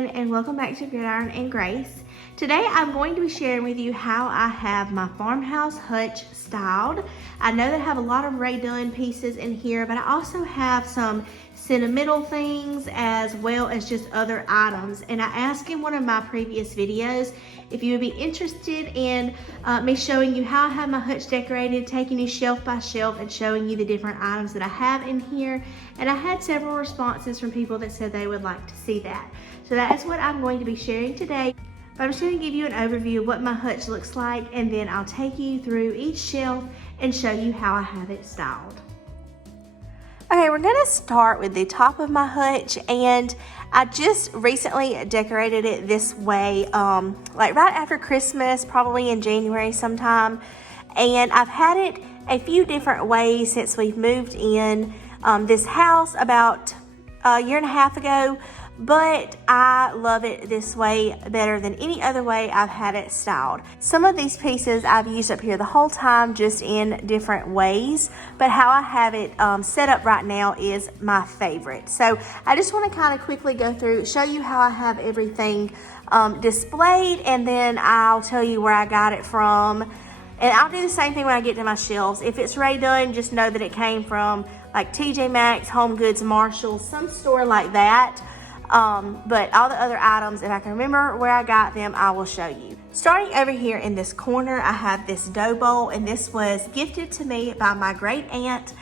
everyone, and welcome back to Gridiron and Grace. Today I'm going to be sharing with you how I have my farmhouse hutch styled. I know that I have a lot of Ray Dunn pieces in here, but I also have some sentimental things as well as just other items. And I asked in one of my previous videos if you would be interested in me showing you how I have my hutch decorated, taking you shelf by shelf and showing you the different items that I have in here. And I had several responses from people that said they would like to see that. So that is what I'm going to be sharing today. But I'm just going to give you an overview of what my hutch looks like, and then I'll take you through each shelf and show you how I have it styled. Okay, we're gonna start with the top of my hutch, and I just recently decorated it this way, like right after Christmas, probably in January sometime. And I've had it a few different ways since we've moved in this house about a year and a half ago, but I love it this way better than any other way I've had it styled. Some of these pieces I've used up here the whole time, just in different ways, but how I have it set up right now is my favorite. So I just want to kind of quickly go through, show you how I have everything displayed, and then I'll tell you where I got it from. And I'll do the same thing when I get to my shelves. If it's Ray Dunn, just know that it came from like TJ Maxx, Home Goods, Marshalls, some store like that. But all the other items, if I can remember where I got them, I will show you. Starting over here in this corner, I have this dough bowl, and this was gifted to me by my great aunt.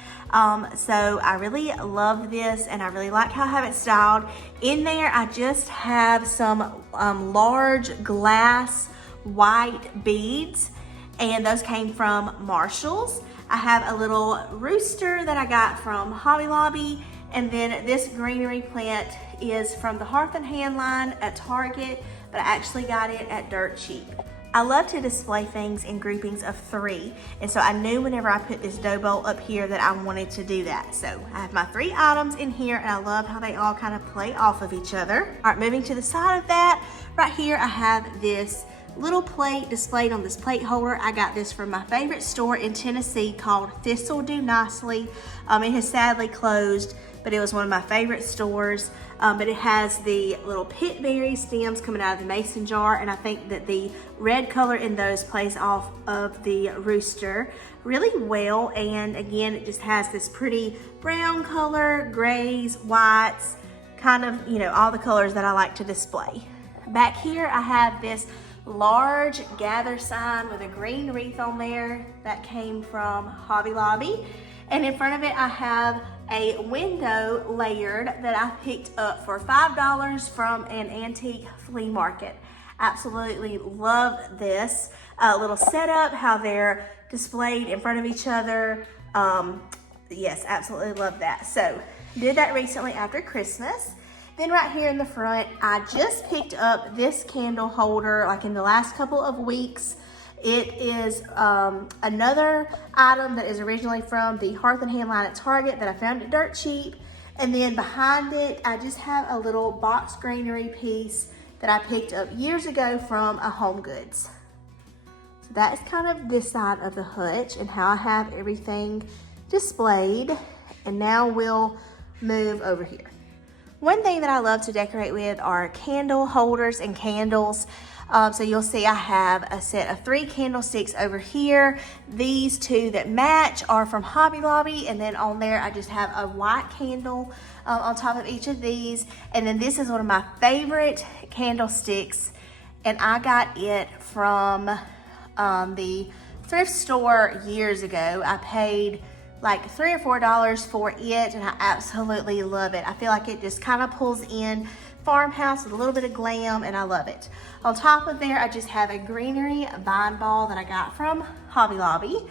So I really love this, and I really like how I have it styled. In there, I just have some large glass white beads, and those came from Marshalls. I have a little rooster that I got from Hobby Lobby, and then this greenery plant is from the Hearth and Hand line at Target, but I actually got it at Dirt Cheap. I love to display things in groupings of 3, and so I knew whenever I put this dough bowl up here that I wanted to do that. So I have my 3 items in here, and I love how they all kind of play off of each other. All right, moving to the side of that, right here I have this little plate displayed on this plate holder. I got this from my favorite store in Tennessee called This'll Do Nicely. It has sadly closed, but it was one of my favorite stores. But it has the little pit berry stems coming out of the mason jar, and I think that the red color in those plays off of the rooster really well. And again, it just has this pretty brown color, grays, whites, kind of, you know, all the colors that I like to display. Back here, I have this large gather sign with a green wreath on there that came from Hobby Lobby. And in front of it, I have a window layered that I picked up for $5 from an antique flea market. Absolutely love this little setup, how they're displayed in front of each other. Yes, absolutely love that. So did that recently after Christmas. Then right here in the front, I just picked up this candle holder like in the last couple of weeks. It is another item that is originally from the Hearth and Hand line at Target that I found at Dirt Cheap. And then behind it, I just have a little box greenery piece that I picked up years ago from a Home Goods. So that is kind of this side of the hutch and how I have everything displayed. And now we'll move over here. One thing that I love to decorate with are candle holders and candles. So you'll see I have a set of 3 candlesticks over here. These 2 that match are from Hobby Lobby, and then on there I just have a white candle on top of each of these. And then this is one of my favorite candlesticks, and I got it from the thrift store years ago. I paid like $3 or $4 for it, and I absolutely love it. I feel like it just kind of pulls in farmhouse with a little bit of glam, and I love it. On top of there, I just have a greenery vine ball that I got from Hobby Lobby.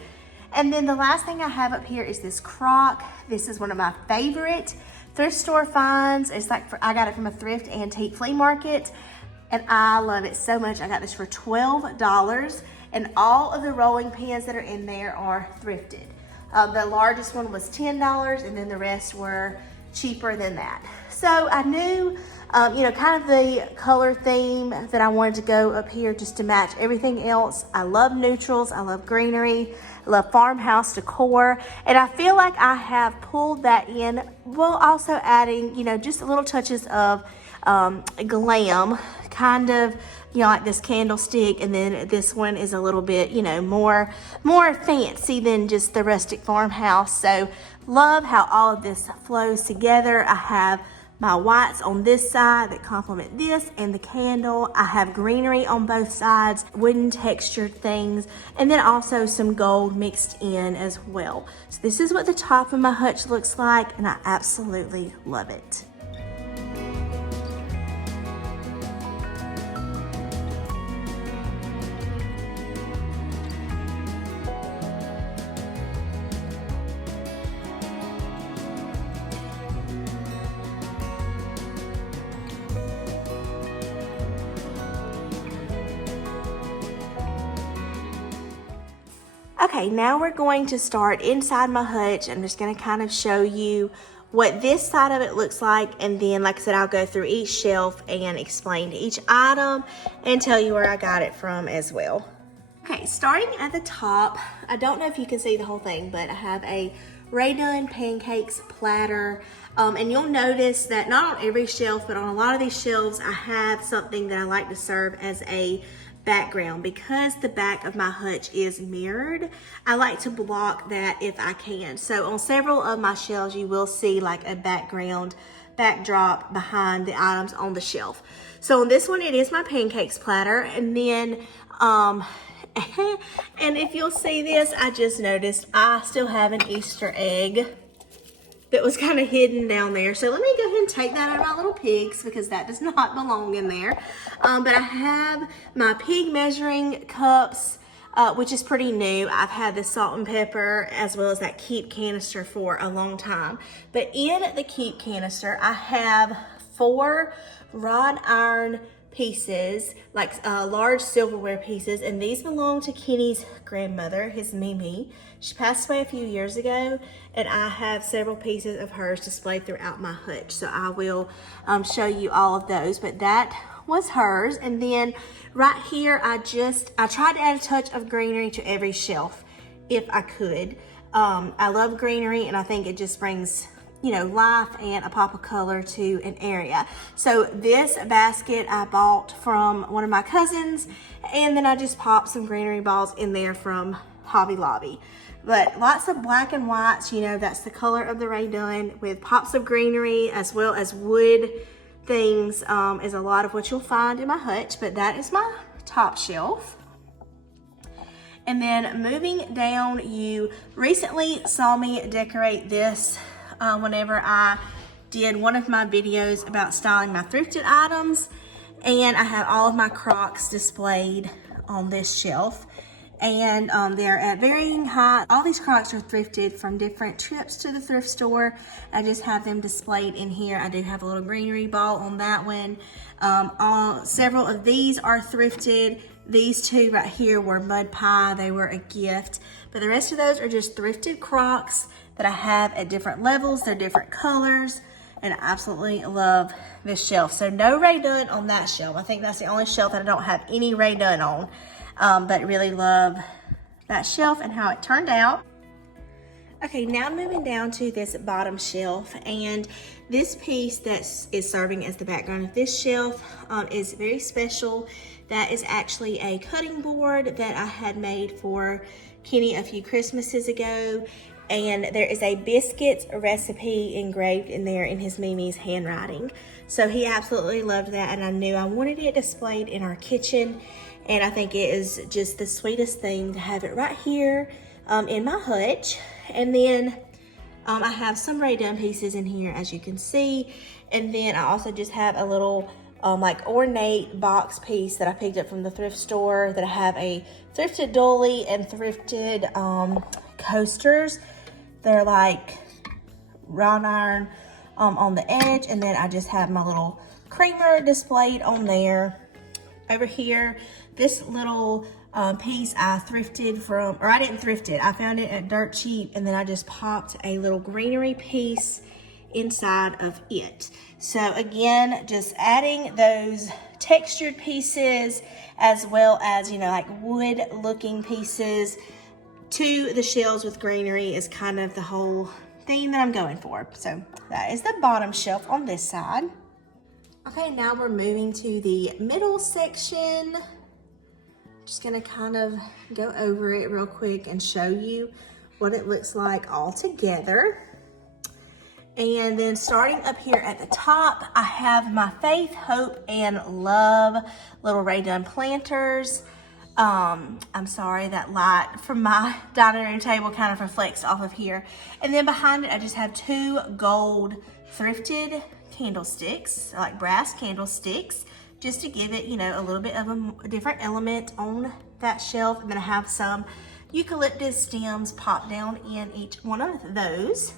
And then the last thing I have up here is this crock. This is one of my favorite thrift store finds. It's like, I got it from a thrift antique flea market, and I love it so much. I got this for $12, and all of the rolling pins that are in there are thrifted. The largest one was $10, and then the rest were cheaper than that. So I knew, you know, kind of the color theme that I wanted to go up here just to match everything else. I love neutrals, I love greenery, I love farmhouse decor, and I feel like I have pulled that in while also adding, you know, just little touches of glam, kind of, you know, like this candlestick, and then this one is a little bit, you know, more fancy than just the rustic farmhouse. So love how all of this flows together. I have my whites on this side that complement this and the candle. I have greenery on both sides, wooden textured things, and then also some gold mixed in as well. So this is what the top of my hutch looks like, and I absolutely love it. Okay, now we're going to start inside my hutch. I'm just going to kind of show you what this side of it looks like, and then, like I said, I'll go through each shelf and explain each item and tell you where I got it from as well. Okay, starting at the top, I don't know if you can see the whole thing, but I have a Rae Dunn pancakes platter, and you'll notice that not on every shelf, but on a lot of these shelves, I have something that I like to serve as a background. Because the back of my hutch is mirrored, I like to block that if I can. So on several of my shelves, you will see like a backdrop behind the items on the shelf. So on this one, it is my pancakes platter. And then and if you'll see this, I just noticed I still have an Easter egg that was kind of hidden down there. So let me go ahead and take that out of my little pigs, because that does not belong in there. But I have my pig measuring cups, which is pretty new. I've had the salt and pepper as well as that Keep canister for a long time. But in the Keep canister, I have 4 wrought iron pieces, like large silverware pieces, and these belong to Kenny's grandmother, his Mimi. She passed away a few years ago, and I have several pieces of hers displayed throughout my hutch, so I will show you all of those. But that was hers. And then right here, I tried to add a touch of greenery to every shelf if I could. I love greenery, and I think it just brings, you know, life and a pop of color to an area. So this basket I bought from one of my cousins, and then I just popped some greenery balls in there from Hobby Lobby. But lots of black and whites, you know, that's the color of the Rae Dunn, with pops of greenery as well as wood things is a lot of what you'll find in my hutch. But that is my top shelf. And then moving down, you recently saw me decorate this whenever I did one of my videos about styling my thrifted items. And I have all of my Crocs displayed on this shelf. And they're at varying height. All these Crocs are thrifted from different trips to the thrift store. I just have them displayed in here. I do have a little greenery ball on that one. Several of these are thrifted. These 2 right here were mud pie. They were a gift. But the rest of those are just thrifted Crocs that I have at different levels. They're different colors, and I absolutely love this shelf. So no Rae Dunn on that shelf. I think that's the only shelf that I don't have any Rae Dunn on. But really love that shelf and how it turned out. Okay, now moving down to this bottom shelf, and this piece that is serving as the background of this shelf is very special. That is actually a cutting board that I had made for Kenny a few Christmases ago, and there is a biscuit recipe engraved in there in his Mimi's handwriting. So he absolutely loved that, and I knew I wanted it displayed in our kitchen. And I think it is just the sweetest thing to have it right here in my hutch. And then I have some Rae Dunn pieces in here, as you can see. And then I also just have a little like ornate box piece that I picked up from the thrift store, that I have a thrifted dolly and thrifted coasters. They're like wrought iron on the edge. And then I just have my little creamer displayed on there. Over here, this little piece I thrifted from, or I didn't thrift it, I found it at Dirt Cheap, and then I just popped a little greenery piece inside of it. So again, just adding those textured pieces as well as, you know, like wood looking pieces to the shelves with greenery is kind of the whole theme that I'm going for. So that is the bottom shelf on this side. Okay, now we're moving to the middle section. Just gonna kind of go over it real quick and show you what it looks like all together. And then starting up here at the top, I have my Faith, Hope, and Love little Rae Dunn planters. I'm sorry, that light from my dining room table kind of reflects off of here. And then behind it, I just have 2 gold thrifted candlesticks, like brass candlesticks, just to give it, you know, a little bit of a different element on that shelf. And then I have some eucalyptus stems popped down in each one of those.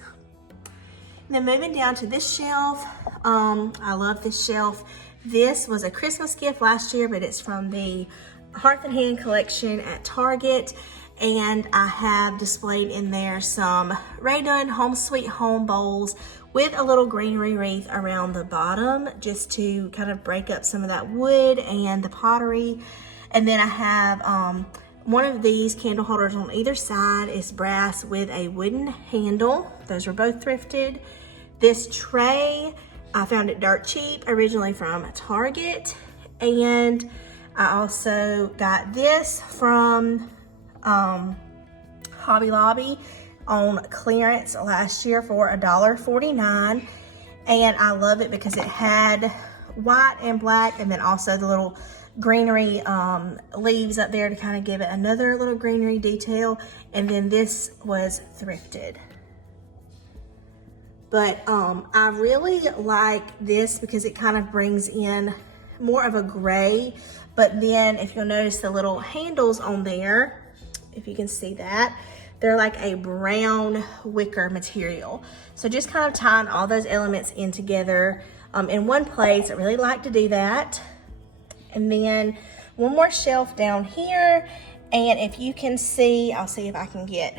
And then moving down to this shelf, I love this shelf. This was a Christmas gift last year, but it's from the Hearth and Hand collection at Target. And I have displayed in there some Rae Dunn Home Sweet Home bowls with a little greenery wreath around the bottom, just to kind of break up some of that wood and the pottery. And then I have one of these candle holders on either side is brass with a wooden handle. Those were both thrifted. This tray, I found it dirt cheap, originally from Target. And I also got this from Hobby Lobby on clearance last year for $1.49. And I love it because it had white and black, and then also the little greenery leaves up there to kind of give it another little greenery detail. And then this was thrifted. But I really like this because it kind of brings in more of a gray. But then if you'll notice the little handles on there, if you can see that, they're like a brown wicker material. So just kind of tying all those elements in together in one place. I really like to do that. And then one more shelf down here. And if you can see, I'll see if I can get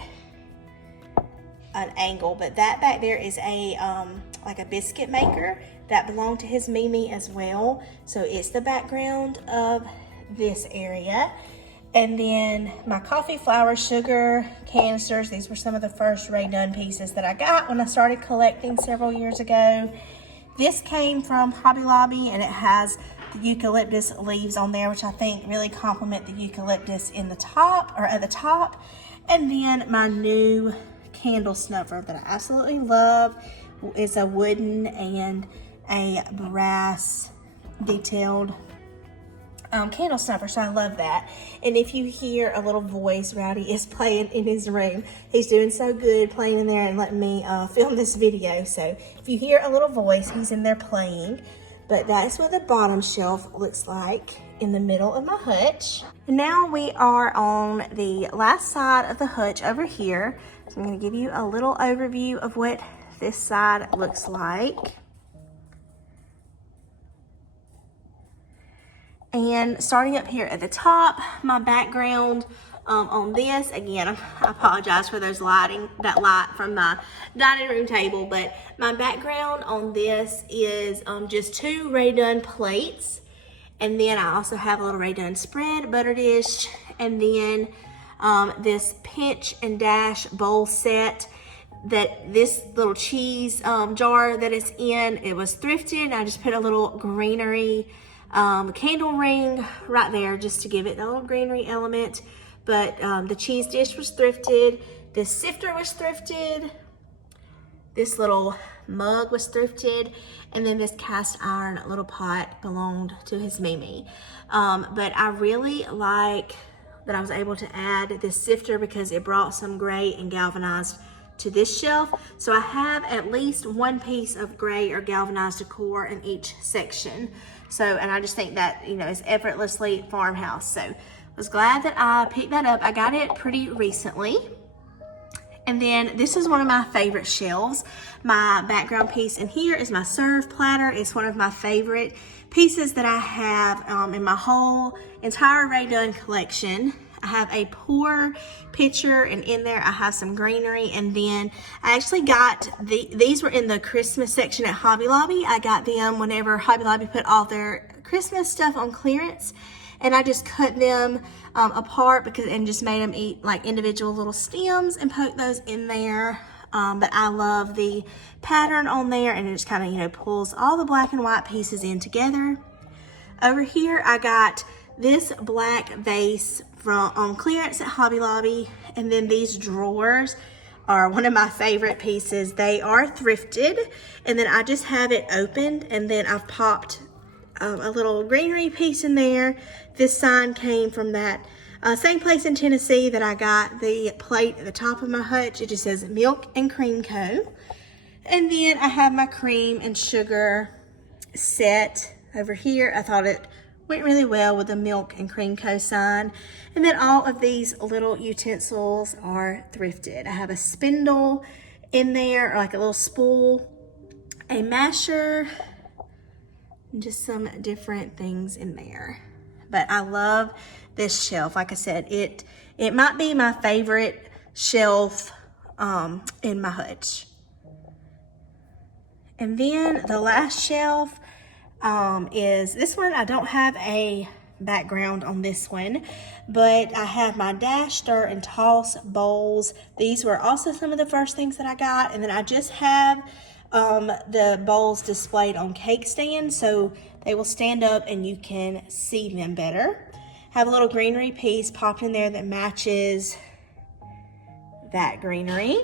an angle, but that back there is a like a biscuit maker that belonged to his Mimi as well. So it's the background of this area. And then my coffee flour sugar canisters. These were some of the first Rae Dunn pieces that I got when I started collecting several years ago. This came from Hobby Lobby, and it has the eucalyptus leaves on there, which I think really complement the eucalyptus in the top, or at the top. And then my new candle snuffer that I absolutely love is a wooden and a brass detailed candle snuffer, so I love that. And if you hear a little voice, Rowdy is playing in his room. He's doing so good playing in there and letting me film this video. So if you hear a little voice, he's in there playing. But that's what the bottom shelf looks like in the middle of my hutch. And now we are on the last side of the hutch over here. So I'm going to give you a little overview of what this side looks like. And starting up here at the top, my background on this, again, I apologize for that light from my dining room table, but my background on this is just 2 Rae Dunn plates. And then I also have a little Rae Dunn spread, butter dish, and then this pinch and dash bowl set. That this little cheese jar that it's in, it was thrifted. I just put a little greenery candle ring right there just to give it a little greenery element. But the cheese dish was thrifted. This sifter was thrifted. This little mug was thrifted. And then this cast iron little pot belonged to his Mimi. But I really like that I was able to add this sifter because it brought some gray and galvanized to this shelf. So I have at least 1 piece of gray or galvanized decor in each section. So, and I just think that, you know, it's effortlessly farmhouse. So I was glad that I picked that up. I got it pretty recently. And then this is one of my favorite shelves. My background piece in here is my serve platter. It's one of my favorite pieces that I have in my whole entire Rae Dunn collection. I have a pour pitcher, and in there I have some greenery. And then I actually got these were in the Christmas section at Hobby Lobby. I got them whenever Hobby Lobby put all their Christmas stuff on clearance, and I just cut them apart and just made them eat like individual little stems and poked those in there. but I love the pattern on there, and it just kind of, you know, pulls all the black and white pieces in together. Over here, I got this black vase from on clearance at Hobby Lobby, and then these drawers are one of my favorite pieces. They are thrifted, and then I just have it opened, and then I've popped a little greenery piece in there. This sign came from that same place in Tennessee that I got the plate at the top of my hutch. It just says Milk and Cream Co. And then I have my cream and sugar set over here. I thought it went really well with the Milk and Cream Co. sign. And then all of these little utensils are thrifted. I have a spindle in there, or like a little spool, a masher, and just some different things in there. But I love this shelf. Like I said, it might be my favorite shelf in my hutch. And then the last shelf is this one. I don't have a background on this one, but I have my dash, stir, and toss bowls. These were also some of the first things that I got. And then I just have the bowls displayed on cake stands, so they will stand up and you can see them better. Have a little greenery piece popped in there that matches that greenery.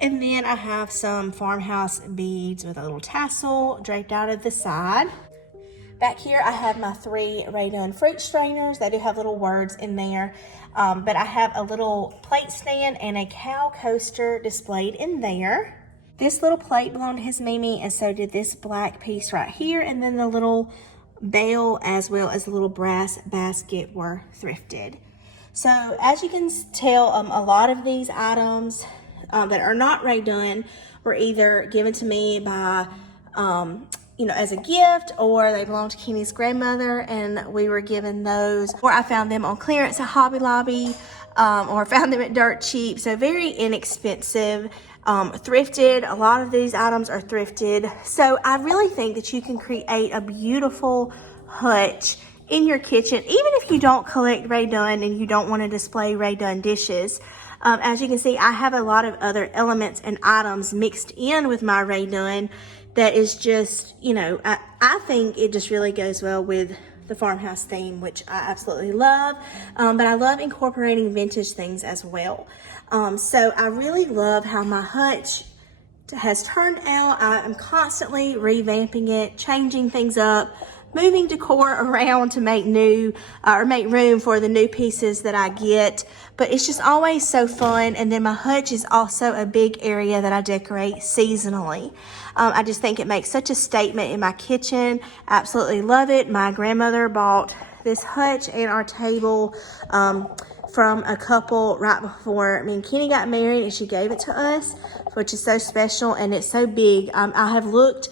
And then I have some farmhouse beads with a little tassel draped out of the side. Back here I have my 3 Rae Dunn fruit strainers. They do have little words in there, but I have a little plate stand and a cow coaster displayed in there. This little plate belonged to his Mimi, and so did this black piece right here, and then the little bell as well as the little brass basket were thrifted. So as you can tell, a lot of these items that are not Rae Dunn were either given to me by you know, as a gift, or they belong to Kenny's grandmother and we were given those, or I found them on clearance at Hobby Lobby, or found them at dirt cheap. So very inexpensive, thrifted. A lot of these items are thrifted. So I really think that you can create a beautiful hutch in your kitchen, even if you don't collect Rae Dunn and you don't want to display Rae Dunn dishes. As you can see, I have a lot of other elements and items mixed in with my Rae Dunn that is just, you know, I think it just really goes well with the farmhouse theme, which I absolutely love. But I love incorporating vintage things as well. So I really love how my hutch has turned out. I am constantly revamping it, changing things up, moving decor around to make new or make room for the new pieces that I get. But it's just always so fun. And then my hutch is also a big area that I decorate seasonally. I just think it makes such a statement in my kitchen. Absolutely love it. My grandmother bought this hutch and our table from a couple right before me and Kenny got married, and she gave it to us, which is so special, and it's so big. I have looked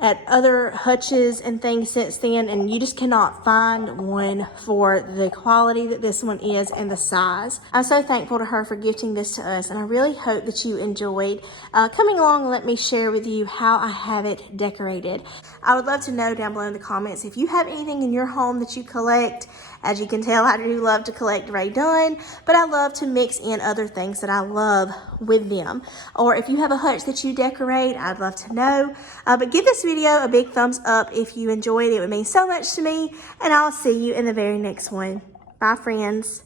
at other hutches and things since then, and you just cannot find one for the quality that this one is and the size. I'm so thankful to her for gifting this to us, and I really hope that you enjoyed coming along and let me share with you how I have it decorated. I would love to know down below in the comments if you have anything in your home that you collect. As you can tell, I do love to collect Rae Dunn, but I love to mix in other things that I love with them. Or if you have a hutch that you decorate, I'd love to know. But give this video a big thumbs up if you enjoyed it. It would mean so much to me, and I'll see you in the very next one. Bye, friends.